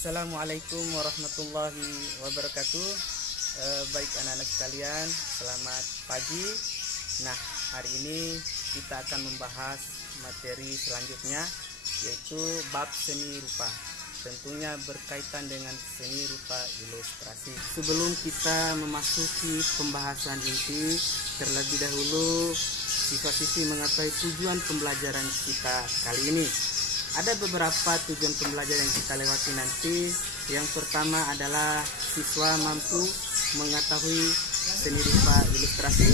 Assalamualaikum warahmatullahi wabarakatuh. Baik anak-anak sekalian, selamat pagi. Nah, hari ini kita akan membahas materi selanjutnya, yaitu bab seni rupa. Tentunya berkaitan dengan seni rupa ilustrasi. Sebelum kita memasuki pembahasan inti, terlebih dahulu siswa-siswi mengetahui tujuan pembelajaran kita kali ini. Ada beberapa tujuan pembelajaran yang kita lewati nanti. Yang pertama adalah siswa mampu mengetahui seni rupa ilustrasi.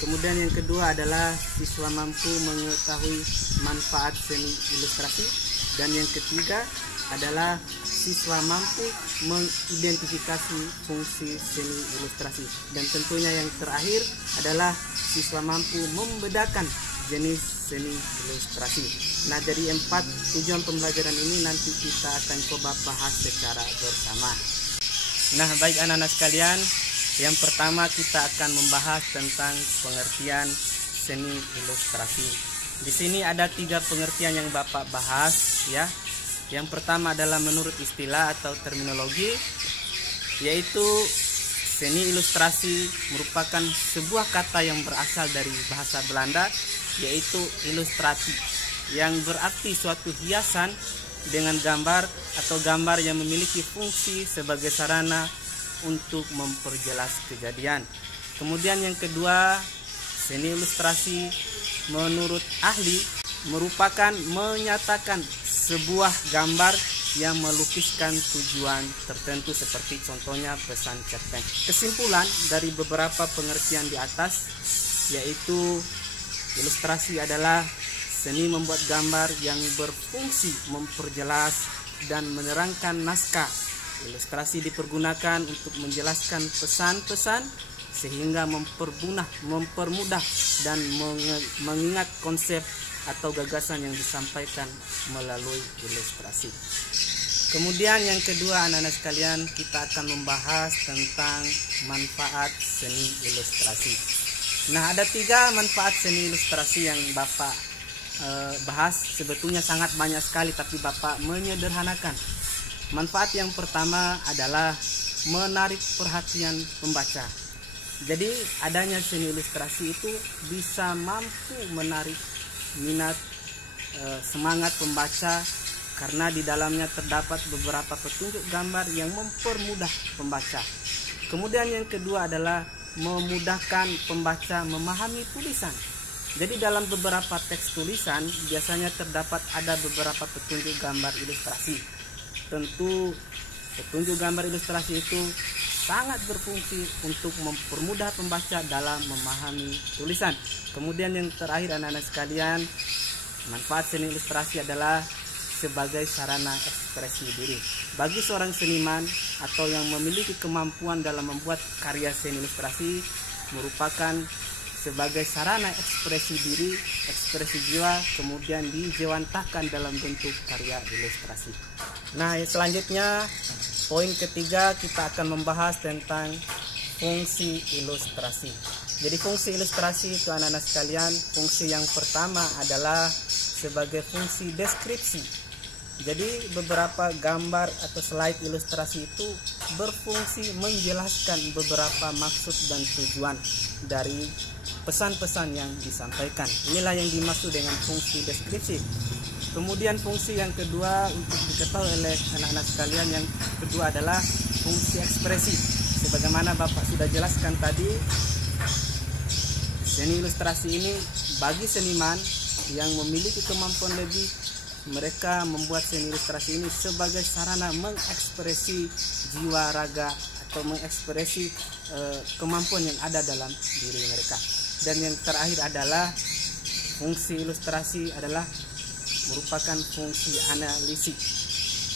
Kemudian yang kedua adalah siswa mampu mengetahui manfaat seni ilustrasi. Dan yang ketiga adalah siswa mampu mengidentifikasi fungsi seni ilustrasi. Dan tentunya yang terakhir adalah siswa mampu membedakan jenis seni ilustrasi. Nah, dari 4 tujuan pembelajaran ini nanti kita akan coba bahas secara bersama. Nah, baik anak-anak sekalian, yang pertama kita akan membahas tentang pengertian seni ilustrasi. Di sini ada 3 pengertian yang Bapak bahas ya. Yang pertama adalah menurut istilah atau terminologi, yaitu seni ilustrasi merupakan sebuah kata yang berasal dari bahasa Belanda, yaitu ilustrasi, yang berarti suatu hiasan dengan gambar atau gambar yang memiliki fungsi sebagai sarana untuk memperjelas kejadian. Kemudian yang kedua, seni ilustrasi menurut ahli merupakan menyatakan sebuah gambar yang melukiskan tujuan tertentu, seperti contohnya pesan cerpen. Kesimpulan dari beberapa pengertian di atas, yaitu ilustrasi adalah seni membuat gambar yang berfungsi memperjelas dan menerangkan naskah. Ilustrasi dipergunakan untuk menjelaskan pesan-pesan sehingga mempermudah dan mengingat konsep atau gagasan yang disampaikan melalui ilustrasi. Kemudian yang kedua anak-anak sekalian, kita akan membahas tentang manfaat seni ilustrasi. Nah, ada 3 manfaat seni ilustrasi yang Bapak bahas. Sebetulnya sangat banyak sekali, tapi Bapak menyederhanakan. Manfaat yang pertama adalah menarik perhatian pembaca. Jadi adanya seni ilustrasi itu bisa mampu menarik minat, semangat pembaca, karena di dalamnya terdapat beberapa petunjuk gambar yang mempermudah pembaca. Kemudian yang kedua adalah memudahkan pembaca memahami tulisan. Jadi dalam beberapa teks tulisan biasanya terdapat ada beberapa petunjuk gambar ilustrasi. Tentu petunjuk gambar ilustrasi itu sangat berfungsi untuk mempermudah pembaca dalam memahami tulisan. Kemudian yang terakhir anak-anak sekalian, manfaat seni ilustrasi adalah sebagai sarana ekspresi diri. Bagi seorang seniman atau yang memiliki kemampuan dalam membuat karya seni ilustrasi, merupakan sebagai sarana ekspresi diri, ekspresi jiwa, kemudian dijewantahkan dalam bentuk karya ilustrasi. Nah, selanjutnya poin ketiga kita akan membahas tentang fungsi ilustrasi. Jadi fungsi ilustrasi itu anak-anak sekalian, fungsi yang pertama adalah sebagai fungsi deskripsi. Jadi beberapa gambar atau slide ilustrasi itu berfungsi menjelaskan beberapa maksud dan tujuan dari pesan-pesan yang disampaikan. Inilah yang dimaksud dengan fungsi deskripsi. Kemudian fungsi yang kedua untuk diketahui oleh anak-anak sekalian, yang kedua adalah fungsi ekspresi. Sebagaimana Bapak sudah jelaskan tadi, seni ilustrasi ini bagi seniman yang memiliki kemampuan lebih, mereka membuat seni ilustrasi ini sebagai sarana mengekspresi jiwa raga atau mengekspresi kemampuan yang ada dalam diri mereka. Dan yang terakhir adalah fungsi ilustrasi adalah merupakan fungsi analisis.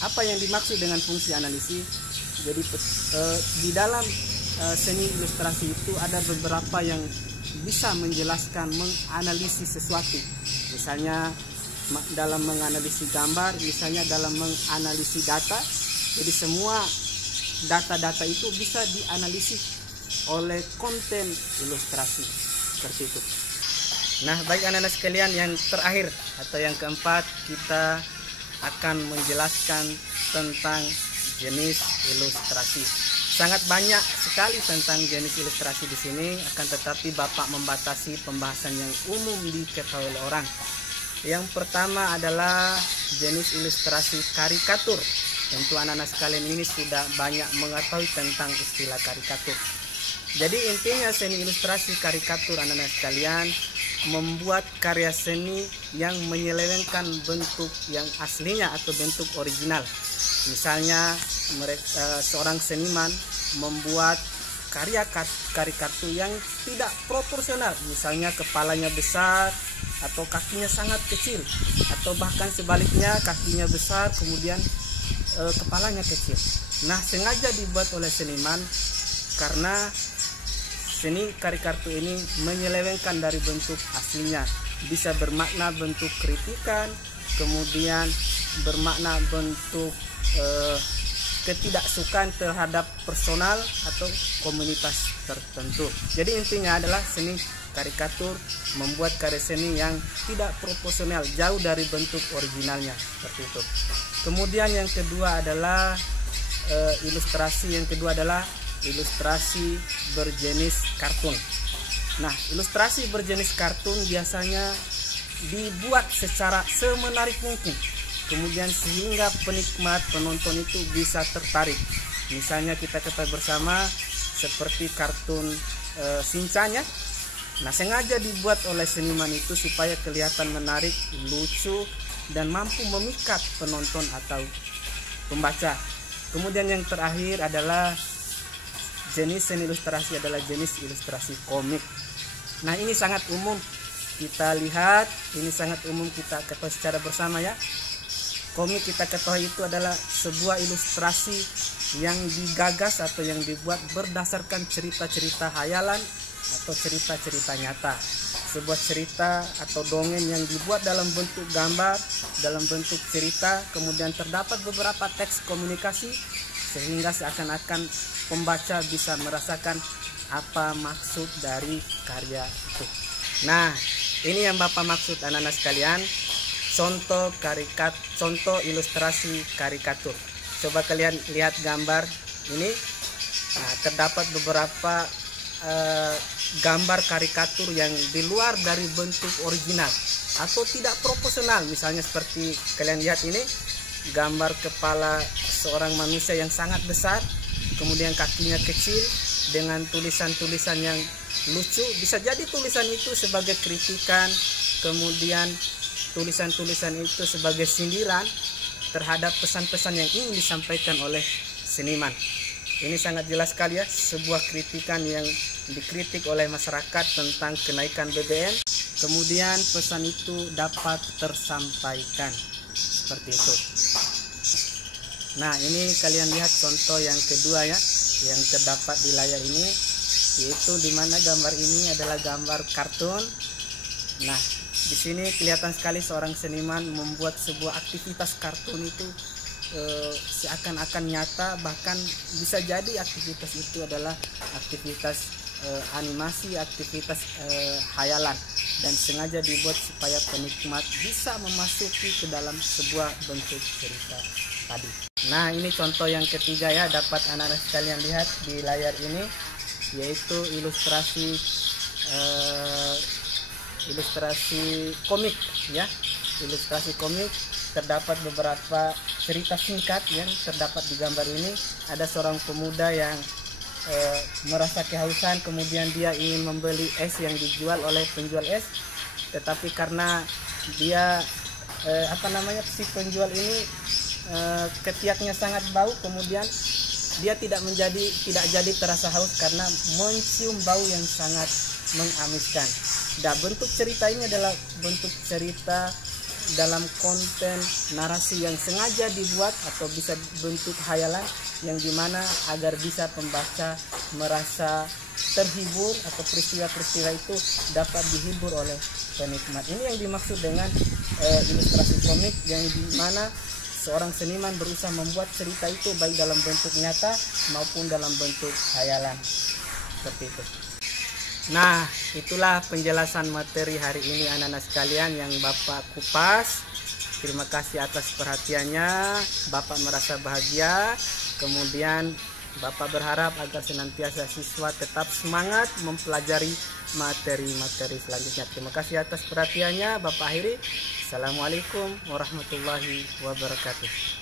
Apa yang dimaksud dengan fungsi analisis? Jadi di dalam seni ilustrasi itu ada beberapa yang bisa menjelaskan, menganalisis sesuatu. Misalnya dalam menganalisis gambar, misalnya dalam menganalisis data. Jadi semua data-data itu bisa dianalisis oleh konten ilustrasi seperti itu. Nah, baik anak-anak sekalian, yang terakhir atau yang keempat kita akan menjelaskan tentang jenis ilustrasi. Sangat banyak sekali tentang jenis ilustrasi di sini, akan tetapi Bapak membatasi pembahasan yang umum diketahui oleh orang. Yang pertama adalah jenis ilustrasi karikatur. Tentu anak-anak sekalian ini sudah banyak mengetahui tentang istilah karikatur. Jadi intinya seni ilustrasi karikatur anak-anak sekalian membuat karya seni yang menyelewengkan bentuk yang aslinya atau bentuk original. Misalnya seorang seniman membuat karya karikatur yang tidak proporsional, misalnya kepalanya besar atau kakinya sangat kecil, atau bahkan sebaliknya kakinya besar kemudian kepalanya kecil. Nah, sengaja dibuat oleh seniman karena seni karikatur ini menyelewengkan dari bentuk aslinya, bisa bermakna bentuk kritikan, kemudian bermakna bentuk ketidaksukaan terhadap personal atau komunitas tertentu. Jadi intinya adalah seni karikatur membuat karya seni yang tidak proporsional, jauh dari bentuk originalnya, seperti itu. Kemudian yang kedua adalah ilustrasi berjenis kartun. Nah, ilustrasi berjenis kartun biasanya dibuat secara semenarik mungkin, kemudian sehingga penonton itu bisa tertarik. Misalnya kita ketahui bersama seperti kartun Shinchan ya. Nah, sengaja dibuat oleh seniman itu supaya kelihatan menarik, lucu, dan mampu memikat penonton atau pembaca. Kemudian yang terakhir adalah jenis seni ilustrasi adalah jenis ilustrasi komik. Nah, ini sangat umum kita lihat, ini sangat umum kita ketahui secara bersama ya. Komik kita ketahui itu adalah sebuah ilustrasi yang digagas atau yang dibuat berdasarkan cerita-cerita hayalan atau cerita-cerita nyata. Sebuah cerita atau dongeng yang dibuat dalam bentuk gambar, dalam bentuk cerita, kemudian terdapat beberapa teks komunikasi sehingga seakan-akan pembaca bisa merasakan apa maksud dari karya itu. Nah, ini yang Bapak maksud anak-anak sekalian. Contoh ilustrasi karikatur. Coba kalian lihat gambar ini. Nah, terdapat beberapa gambar karikatur yang di luar dari bentuk original atau tidak proporsional. Misalnya seperti kalian lihat ini, gambar kepala seorang manusia yang sangat besar, kemudian kakinya kecil dengan tulisan-tulisan yang lucu. Bisa jadi tulisan itu sebagai kritikan, kemudian tulisan-tulisan itu sebagai sindiran terhadap pesan-pesan yang ingin disampaikan oleh seniman. Ini sangat jelas sekali ya, sebuah kritikan yang dikritik oleh masyarakat tentang kenaikan BBM, kemudian pesan itu dapat tersampaikan seperti itu. Nah, ini kalian lihat contoh yang kedua ya, yang terdapat di layar ini, yaitu dimana gambar ini adalah gambar kartun. Nah, di sini kelihatan sekali seorang seniman membuat sebuah aktivitas kartun itu seakan-akan nyata, bahkan bisa jadi aktivitas itu adalah aktivitas animasi, aktivitas hayalan, dan sengaja dibuat supaya penikmat bisa memasuki ke dalam sebuah bentuk cerita tadi. Nah, ini contoh yang ketiga ya, dapat anak-anak sekalian lihat di layar ini, yaitu ilustrasi komik ya. Ilustrasi komik, terdapat beberapa cerita singkat yang terdapat di gambar ini. Ada seorang pemuda yang merasa kehausan, kemudian dia ingin membeli es yang dijual oleh penjual es, tetapi karena dia si penjual ini ketiaknya sangat bau, kemudian dia tidak jadi terasa haus karena mencium bau yang sangat mengamiskan. Dan bentuk cerita ini adalah bentuk cerita dalam konten narasi yang sengaja dibuat atau bisa bentuk hayalan, yang dimana agar bisa pembaca merasa terhibur atau peristiwa-peristiwa itu dapat dihibur oleh penikmat. Ini yang dimaksud dengan ilustrasi komik, yang dimana seorang seniman berusaha membuat cerita itu baik dalam bentuk nyata maupun dalam bentuk hayalan, seperti itu. Nah, itulah penjelasan materi hari ini anak-anak sekalian yang Bapak kupas. Terima kasih atas perhatiannya. Bapak merasa bahagia. Kemudian Bapak berharap agar senantiasa siswa tetap semangat mempelajari materi-materi selanjutnya. Terima kasih atas perhatiannya. Bapak akhiri. Assalamualaikum warahmatullahi wabarakatuh.